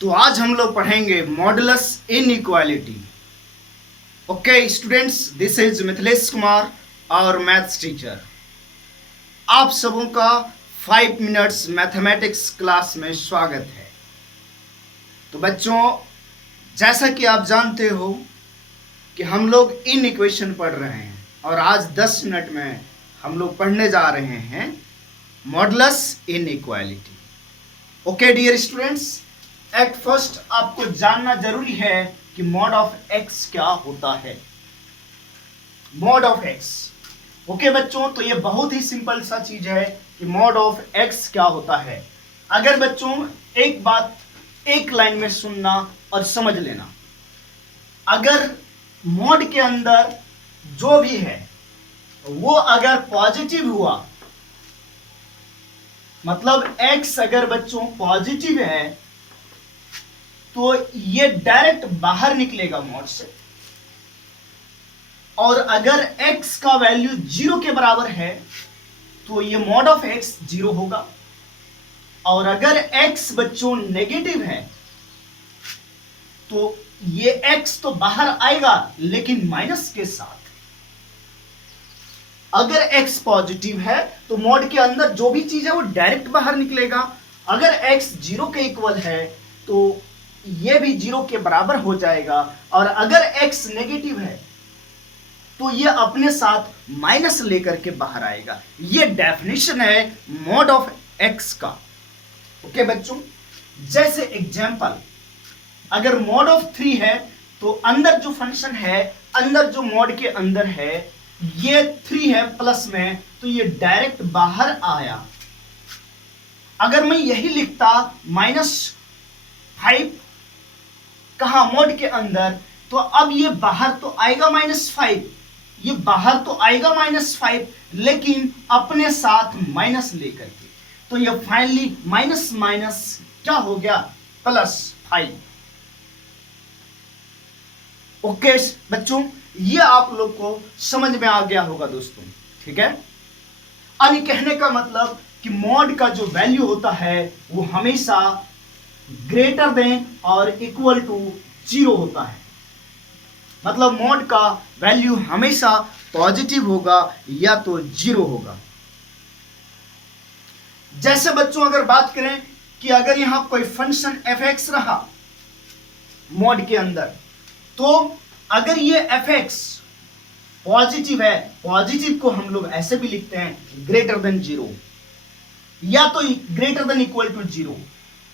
तो आज हम लोग पढ़ेंगे modulus inequality. Okay students, this is Mithilesh Kumar और मैथ्स टीचर। आप सबों का 5 मिनट्स मैथमेटिक्स क्लास में स्वागत है। तो बच्चों, जैसा कि आप जानते हो कि हम लोग इन इक्वेशन पढ़ रहे हैं और आज 10 मिनट में हम लोग पढ़ने जा रहे हैं modulus inequality. Okay dear students, at first आपको जानना जरूरी है कि मॉड ऑफ एक्स क्या होता है। मॉड ऑफ एक्स, ओके बच्चों, तो ये बहुत ही सिंपल सा चीज है कि मॉड ऑफ एक्स क्या होता है। अगर बच्चों एक बात एक लाइन में सुनना और समझ लेना, अगर मॉड के अंदर जो भी है वो अगर पॉजिटिव हुआ, मतलब x अगर बच्चों पॉजिटिव है तो ये डायरेक्ट बाहर निकलेगा मॉड से, और अगर x का वैल्यू 0 के बराबर है तो ये मॉड ऑफ x 0 होगा, और अगर x बच्चों नेगेटिव है तो ये x तो बाहर आएगा लेकिन माइनस के साथ। अगर x पॉजिटिव है तो मॉड के अंदर जो भी चीज है वो डायरेक्ट बाहर निकलेगा। अगर x 0 के इक्वल है तो ये भी 0 के बराबर हो जाएगा, और अगर x नेगेटिव है तो ये अपने साथ माइनस लेकर के बाहर आएगा। ये डेफिनेशन है मॉड ऑफ x का। ओके बच्चों, जैसे एग्जांपल, अगर मॉड ऑफ 3 है तो अंदर जो फंक्शन है, अंदर जो मॉड के अंदर है ये 3 है प्लस में, तो ये डायरेक्ट बाहर आया। अगर मैं यही लिखता -5 कहा मॉड के अंदर, तो अब ये बाहर तो आएगा -5, ये बाहर तो आएगा -5 लेकिन अपने साथ माइनस लेकर के, तो ये फाइनली माइनस माइनस क्या हो गया, +5। ओके बच्चों, ये आप लोग को समझ में आ गया होगा दोस्तों, ठीक है। यानी कहने का मतलब कि मॉड का जो वैल्यू होता है वो हमेशा ग्रेटर देन और इक्वल टू 0 होता है। मतलब मॉड का वैल्यू हमेशा पॉजिटिव होगा या तो 0 होगा। जैसे बच्चों अगर बात करें कि अगर यहां कोई फंक्शन fx रहा मॉड के अंदर, तो अगर ये fx पॉजिटिव है, पॉजिटिव को हम लोग ऐसे भी लिखते हैं ग्रेटर देन 0 या तो ग्रेटर देन इक्वल टू 0।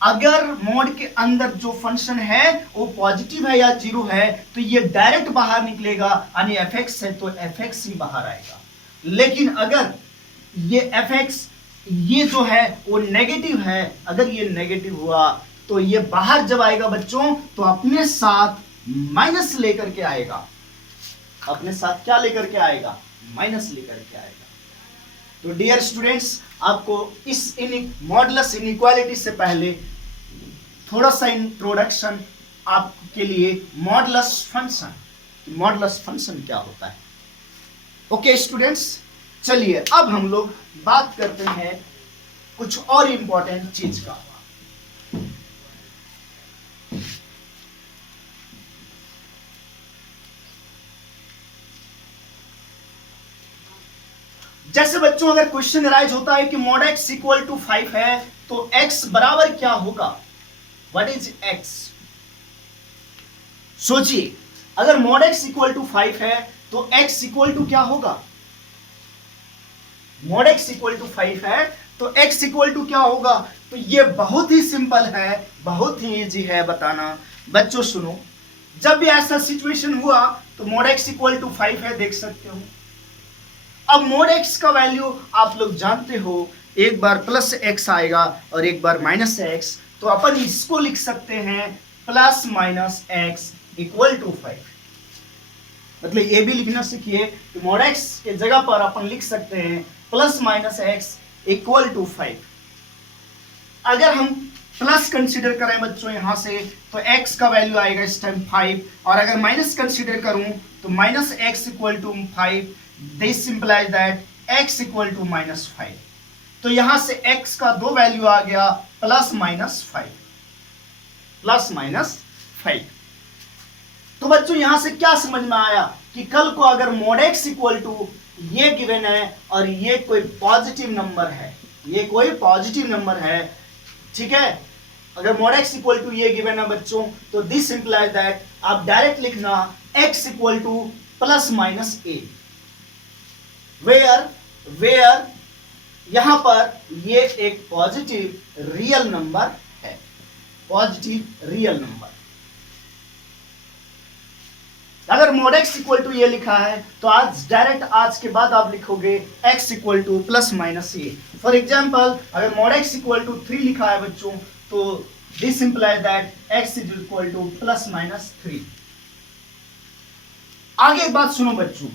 अगर मॉड के अंदर जो फंक्शन है वो पॉजिटिव है या 0 है तो ये डायरेक्ट बाहर निकलेगा, यानी fx है तो fx ही बाहर आएगा। लेकिन अगर ये fx ये जो है वो नेगेटिव है, अगर ये नेगेटिव हुआ तो ये बाहर जब आएगा बच्चों तो अपने साथ माइनस लेकर के आएगा। अपने साथ क्या लेकर के आएगा, माइनस लेकर के आएगा। तो डियर स्टूडेंट्स, आपको इस मॉडुलस इनइक्वालिटी से पहले थोड़ा सा इंट्रोडक्शन आपके लिए मॉडुलस फंक्शन, मॉडुलस फंक्शन क्या होता है। ओके स्टूडेंट्स, चलिए अब हम लोग बात करते हैं कुछ और इंपॉर्टेंट चीज का। जैसे बच्चों अगर क्वेश्चन राइज होता है कि मॉड x इक्वल टू 5 है तो x बराबर क्या होगा, व्हाट इज x। सोचिए, अगर मॉड x इक्वल टू 5 है तो x इक्वल टू क्या होगा। मॉड x इक्वल टू 5 है तो x इक्वल टू क्या होगा। तो ये बहुत ही सिंपल है, बहुत ही इजी है बताना। बच्चों सुनो, जब भी ऐसा सिचुएशन हुआ तो मॉड x इक्वल टू 5 है, देख सकते हो। अब मोड x का वैल्यू आप लोग जानते हो, एक बार +x आएगा और एक बार -x, तो अपन इसको लिख सकते हैं +-x इक्वल टू 5। मतलब ये भी लिखना सीखिए कि मोड x के जगह पर अपन लिख सकते हैं +-x इक्वल टू 5। अगर हम प्लस कंसीडर करें बच्चों यहां से तो x का वैल्यू आएगा इस टाइम 5, और अगर माइनस कंसीडर करूं तो -x equal to 5। This implies that x equal to -5। तो यहां से x का दो वैल्यू आ गया +-5। Plus minus 5। तो बच्चों यहां से क्या समझ में आया कि कल को अगर mod x इक्वल टू ये गिवन है और ये कोई पॉजिटिव नंबर है, ये कोई पॉजिटिव नंबर है, ठीक है, अगर mod x इक्वल टू ये गिवन है बच्चों, तो दिस इंप्लाइज दैट आप डायरेक्ट लिखना x equal to plus minus a, where यहां पर ये एक पॉजिटिव रियल नंबर है, पॉजिटिव रियल नंबर। अगर mod x इक्वल टू ये लिखा है तो आज के बाद आप लिखोगे x equal to plus minus A. For example अगर mod x इक्वल टू 3 लिखा है बच्चों, तो this implies that x is equal to plus minus 3। आगे एक बात सुनो बच्चों,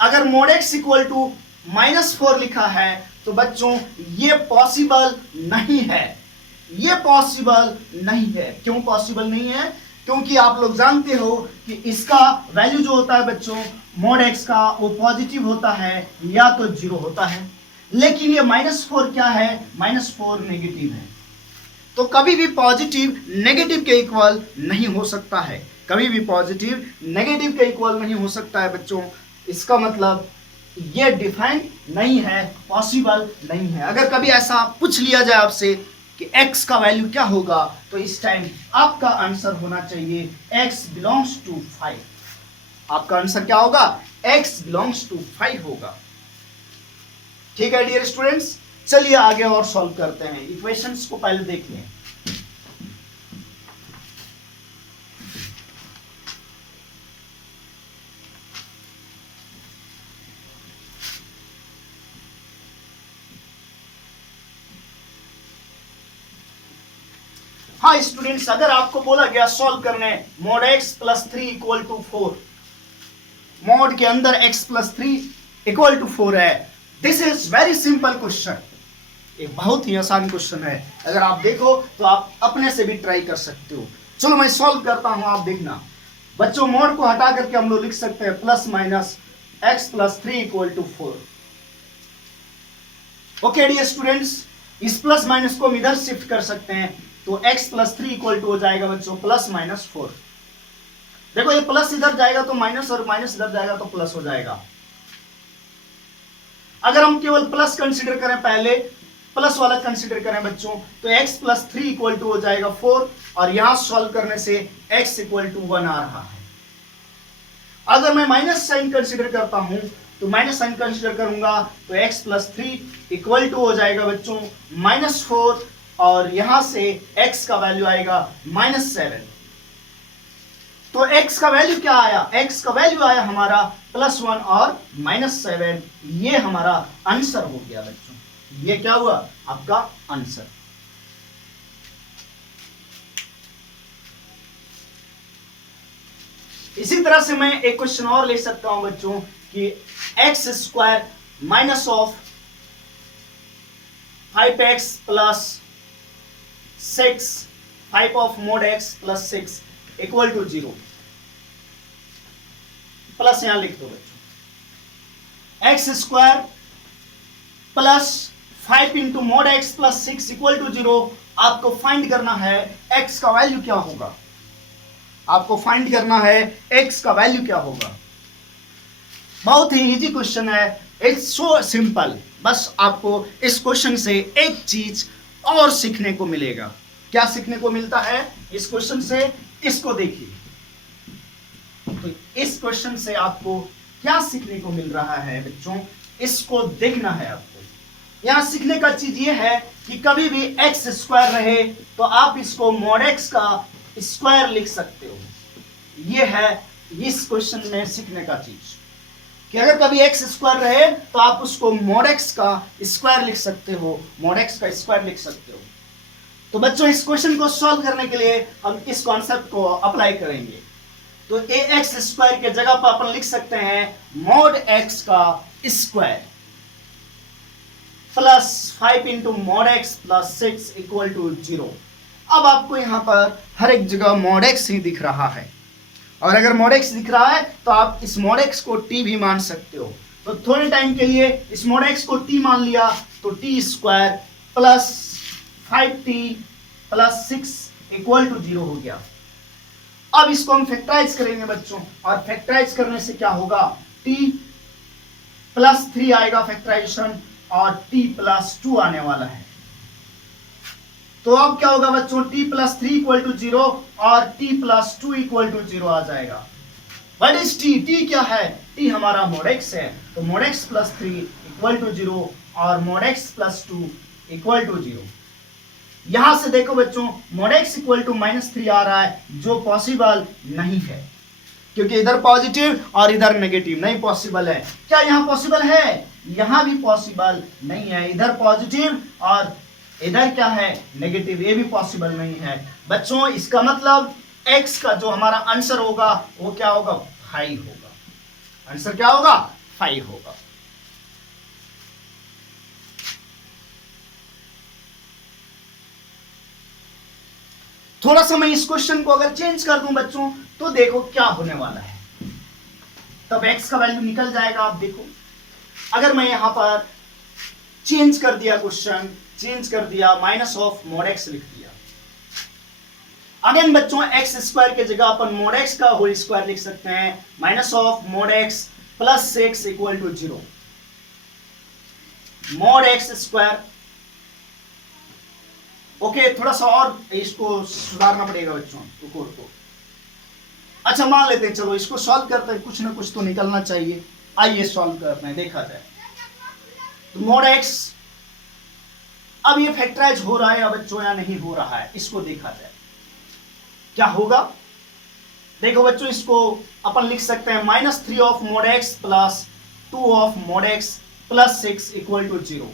अगर mod x इक्वल टू -4 लिखा है तो बच्चों ये पॉसिबल नहीं है, ये पॉसिबल नहीं है। क्यों पॉसिबल नहीं है? क्योंकि आप लोग जानते हो कि इसका वैल्यू जो होता है बच्चों mod x का, वो पॉजिटिव होता है या तो 0 होता है, लेकिन ये -4 क्या है? -4 नेगेटिव है। तो कभी भी पॉजिटिव नेगेटिव के इक्वल नहीं हो सकता है, कभी भी पॉजिटिव नेगेटिव के इक्वल नहीं हो सकता है बच्चों। इसका मतलब ये डिफाइंड नहीं है, पॉसिबल नहीं है। अगर कभी ऐसा पूछ लिया जाए आपसे कि x का वैल्यू क्या होगा, तो इस टाइम आपका आंसर होना चाहिए x बिलोंग्स टू 5। आपका आंसर क्या होगा? x बिलोंग्स टू 5 होगा। ठीक है डियर स्टूडेंट्स, चलिए आगे और सॉल्व करते हैं। इक्वेशंस को पहले देख लें। हाँ स्टूडेंट्स, अगर आपको बोला गया सॉल्व करने mod x plus 3 equal to 4, mod के अंदर x प्लस 3 इक्वल टू 4 है, this is very simple question. एक बहुत ही आसान क्वेश्चन है, अगर आप देखो तो आप अपने से भी ट्राई कर सकते हो। चलो मैं सॉल्व करता हूं, आप देखना बच्चों। mod को हटा करके हम लोग लिख सकते हैं plus minus x plus 3 equal to 4। Okay dear students, इस प्लस माइनस को हम इधर शिफ्ट कर सकते हैं, तो x प्लस 3 इक्वल टू हो जाएगा बच्चों प्लस माइनस 4। देखो ये प्लस इधर जाएगा तो माइनस, और माइनस इधर जाएगा तो प्लस हो जाएगा। अगर हम केवल प्लस कंसीडर करें, पहले प्लस वाला कंसीडर करें बच्चों, तो x प्लस 3 इक्वल टू हो जाएगा 4, और यहां सॉल्व करने से x इक्वल टू 1 आ रहा है। अगर मैं माइनस साइन कंसीडर करता हूं, तो माइनस साइन कंसीडर करूंगा तो x प्लस 3 इक्वल टू हो जाएगा बच्चों -4, और यहां से x का वैल्यू आएगा -7। तो x का वैल्यू क्या आया? x का वैल्यू आया हमारा +1 और -7। ये हमारा आंसर हो गया बच्चों। ये क्या हुआ? आपका आंसर। इसी तरह से मैं एक क्वेश्चन और ले सकता हूं बच्चों कि x² minus of 5x plus 6, 5 of mod x plus 6 equal to 0। Plus यहां लिख दो बच्चों, x² plus 5 into mod x plus 6 equal to 0। आपको फाइंड करना है x का वैल्यू क्या होगा, आपको फाइंड करना है x का वैल्यू क्या होगा। बहुत ही इजी क्वेश्चन है, इट्स सो सिंपल। बस आपको इस क्वेश्चन से एक चीज और सीखने को मिलेगा। क्या सीखने को मिलता है इस क्वेश्चन से? इसको देखिए, तो इस क्वेश्चन से आपको क्या सीखने को मिल रहा है बच्चों, इसको देखना है आपको। यहां सीखने का चीज ये है कि कभी भी x² रहे तो आप इसको mod x का स्क्वायर लिख सकते हो। ये है इस क्वेश्चन में सीखने का चीज, कि अगर कभी x² रहे तो आप उसको mod x का स्क्वायर लिख सकते हो, mod x का स्क्वायर लिख सकते हो। तो बच्चों इस क्वेश्चन को सॉल्व करने के लिए हम इस कॉन्सेप्ट को अप्लाई करेंगे। तो ax² के जगह पर अपन लिख सकते हैं mod x का square plus 5 into mod x plus 6 equal to 0। अब आपको यहां पर हर एक जगह mod x ही दिख रहा है, और अगर mod x दिख रहा है तो आप इस mod x को t भी मान सकते हो। तो थोड़े टाइम के लिए इस mod x को t मान लिया, तो t² plus 5t plus 6 equal to 0 हो गया। अब इसको हम फैक्टराइज करेंगे बच्चों, और फैक्टराइज करने से क्या होगा, t प्लस 3 आएगा फैक्टराइजेशन, और t प्लस 2 आने वाला है। तो अब क्या होगा बच्चों, t प्लस 3 इक्वल टू 0 और t प्लस 2 इक्वल टू 0 आ जाएगा। What is t? t क्या है? t हमारा mod x है, तो mod x plus 3 equal to 0 और mod x plus 2 equal to 0। यहां से देखो बच्चों, mod x इक्वल टू -3 आ रहा है, जो पॉसिबल नहीं है, क्योंकि इधर पॉजिटिव और इधर नेगेटिव नहीं पॉसिबल है। क्या यहां पॉसिबल है? यहां भी पॉसिबल नहीं है। इधर पॉजिटिव और इधर क्या है, नेगेटिव, ये भी पॉसिबल नहीं है बच्चों। इसका मतलब x का जो हमारा आंसर होगा वो क्या होगा, 5 होगा। आंसर क्या होगा, 5 होगा। थोड़ा सा मैं इस क्वेश्चन को अगर चेंज कर दूं बच्चों, तो देखो क्या होने वाला है। तब x का वैल्यू निकल जाएगा। आप देखो, अगर मैं यहां पर चेंज कर दिया, क्वेश्चन चेंज कर दिया, माइनस ऑफ mod x लिख दिया। अगेन बच्चों, एक्स स्क्वायर के जगह अपन mod x का होल स्क्वायर लिख सकते हैं, minus of mod x plus 6 equal to 0। mod x square, okay, थोड़ा सा और इसको सुधारना पड़ेगा बच्चों, रुको। अच्छा मान लेते हैं, चलो इसको सॉल्व करते हैं, कुछ ना कुछ तो निकलना चाहिए। आइए सॉल्व करते हैं, देखा जाए। तो mod x, अब ये फैक्टराइज हो रहा है बच्चों या नहीं हो रहा है, इसको देखा जाए क्या होगा। देखो बच्चों, इसको अपन लिख सकते हैं -3 of mod x plus 2 of mod x plus 6 equal to 0।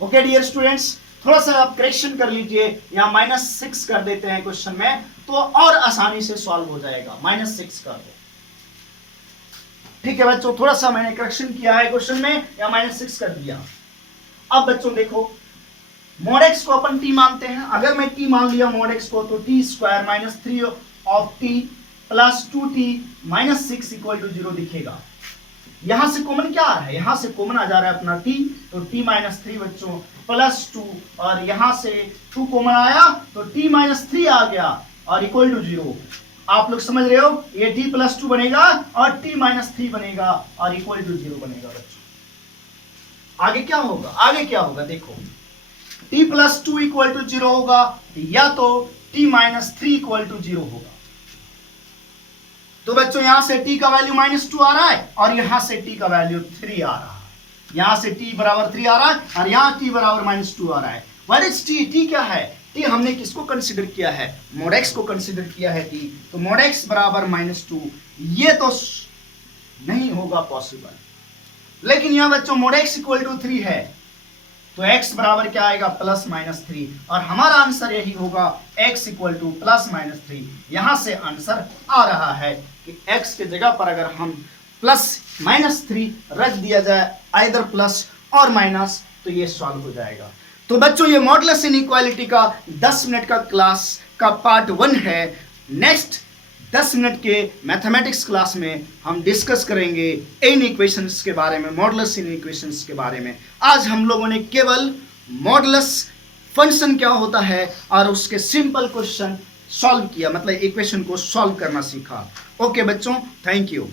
Okay dear students, थोड़ा सा आप करेक्शन कर लीजिए, यहां -6 कर देते हैं क्वेश्चन में, तो और आसानी से सॉल्व हो जाएगा। -6 कर दो, ठीक है बच्चों। थोड़ा सा मैंने करेक्शन किया है क्वेश्चन में, या -6 कर दिया। अब बच्चों देखो, mod x को अपन t मानते हैं। अगर मैं t मान लिया mod x को, तो t square -3 of t plus 2t minus 6 equal to 0 दिखेगा। यहां से कॉमन क्या आ रहा है, यहां से कॉमन आ जा रहा है अपना t, तो t माइनस 3 बच्चों प्लस 2, और यहां से 2 कॉमन आया तो t माइनस 3 आ गया और इक्वल टू 0। आप लोग समझ रहे हो, ये t प्लस 2 बनेगा और t माइनस 3 बनेगा और इक्वल टू 0 बनेगा बच्चों। आगे क्या होगा, आगे क्या होगा देखो, t प्लस 2 इक्वल टू 0 होगा, या तो t माइनस 3 इक्वल टू 0 होगा। तो बच्चों यहां से t का वैल्यू -2 आ रहा है और यहां से t का वैल्यू 3 आ रहा है। यहां से t बराबर 3 आ रहा है और यहां t बराबर -2 आ रहा है। What is t? t क्या है? t हमने किसको कंसीडर किया है, mod x को कंसीडर किया है t, तो mod x बराबर -2, ये तो नहीं होगा पॉसिबल। लेकिन यहां बच्चों mod x इक्वल टू 3 है, तो x बराबर क्या आएगा, +-3, और हमारा आंसर यही होगा, x इक्वल टू +-3। यहां से आंसर आ रहा है कि x के जगह पर अगर हम +-3 रख दिया जाए, आइदर प्लस और माइनस, तो ये सॉल्व हो जाएगा। तो बच्चों ये मॉडुलस इनइक्वालिटी का 10 मिनट का क्लास का पार्ट 1 है। नेक्स्ट 10 मिनट के मैथमेटिक्स क्लास में हम डिस्कस करेंगे इन इक्वेशंस के बारे में, मॉडुलस इन इक्वेशंस के बारे में। आज हम लोगों ने केवल मॉडुलस फंक्शन क्या होता है और उसके सिंपल क्वेश्चन सॉल्व किया, मतलब इक्वेशन को सॉल्व करना सीखा। ओके बच्चों, थैंक यू।